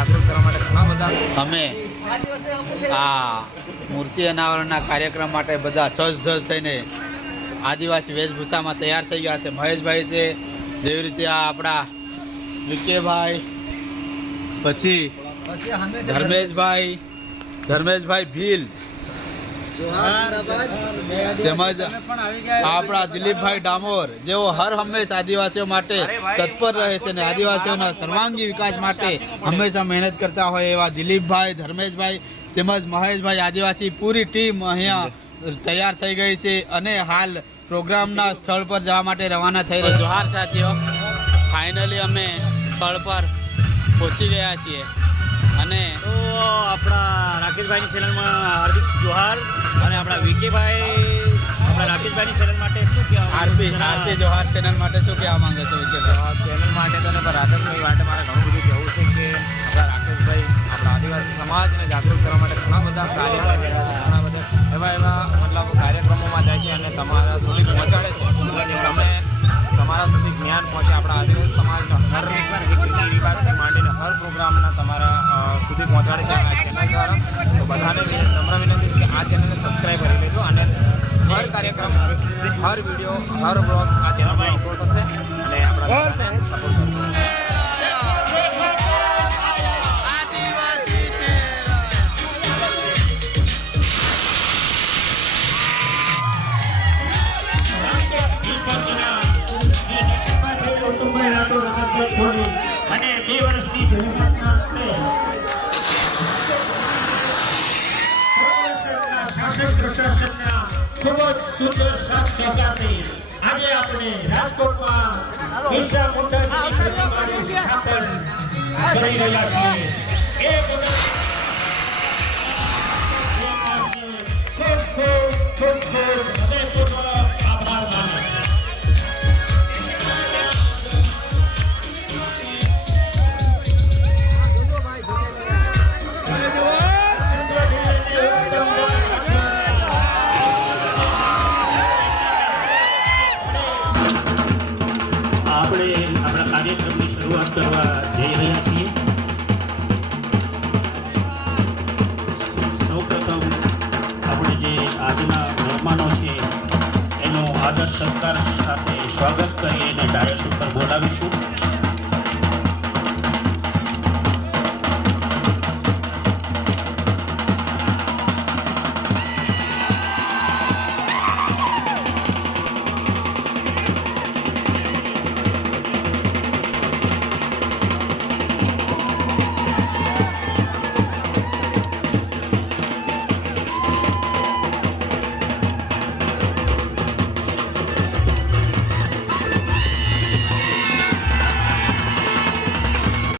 જાગૃત કરવા માટે ઘણા બધા અમે આ મૂર્તિ અનાવરણના કાર્યક્રમ માટે બધા સજ્જ થઈને આદિવાસી વેશભૂષામાં તૈયાર થઈ ગયા છે. મહેશભાઈ છે, જેવી રીતે આ આપણા વિકેભાઈ, પછી ધર્મેશભાઈ ભીલ, તેમજ આપણા દિલીપભાઈ ડામોર, જેઓ હર હંમેશ આદિવાસીઓ માટે તત્પર રહે છે અને આદિવાસીઓના સર્વાંગી વિકાસ માટે હંમેશા મહેનત કરતા હોય એવા દિલીપભાઈ, ધર્મેશભાઈ તેમજ મહેશભાઈ, આદિવાસી પૂરી ટીમ અહીંયા તૈયાર થઈ ગઈ છે અને હાલ પ્રોગ્રામના સ્થળ પર જવા માટે રવાના થઈ રહી. જોહાર સાથીઓ, ફાઇનલી અમે સ્થળ પર પહોંચી ગયા છીએ અને તો આપણા રાકેશભાઈની ચેનલમાં હાર્દિક જોહાર અને આપણા વિકેભાઈ આપણા રાકેશભાઈની ચેનલ માટે શું કહેવા આરપી જોહાર ચેનલ માટે શું કહેવા માંગે છો વિકેભાઈ? ચેનલ માટે તો રાકેશભાઈ માટે મારે ઘણું બધું કહેવું છે કે આપણા રાકેશભાઈ આપણા આદિવાસી સમાજને જાગૃત કરવા માટે ઘણા બધા કાર્ય કરી રહ્યા છે. ઘણા બધા એવા મતલબ કાર્યક્રમોમાં જાય છે અને તમારા સુધી પહોંચાડે છે કે તમે તમારા સુધી જ્ઞાન પહોંચે. આપણા આદિવાસી સમાજના હર રીતિ રિવાજથી માંડીને હર પ્રોગ્રામના તમારા સુધી પહોંચાડે છે આ ચેનલ દ્વારા. તો બધાને નમ્ર વિનંતી છે કે આ ચેનલને સબસ્ક્રાઈબ કરી લેજો અને હર કાર્યક્રમ, હર વિડીયો, હર બ્લોગ્સ આ ચેનલમાં અપલોડ થશે અને આપણા બધાને સપોર્ટ કરજો. અને 2 વર્ષની જરૂરિયાતના શાસન પ્રશાસનના ખૂબ જ સુંદર સાથ સહકારથી આજે આપણે રાજકોટમાં બિરસા મુંડાની પ્રતિમાનું સ્થાપન કરી રહ્યા છીએ. એ ખૂબ હૃદયપૂર્વક આભાર માનું. આપણે આપણા કાર્યક્રમની શરૂઆત કરવા જઈ રહ્યા છીએ. સૌપ્રથમ આપણે જે આજના મહેમાનો છે એનો આદર સત્કાર સાથે સ્વાગત કરી અને ડાયસ ઉપર બોલાવીશું.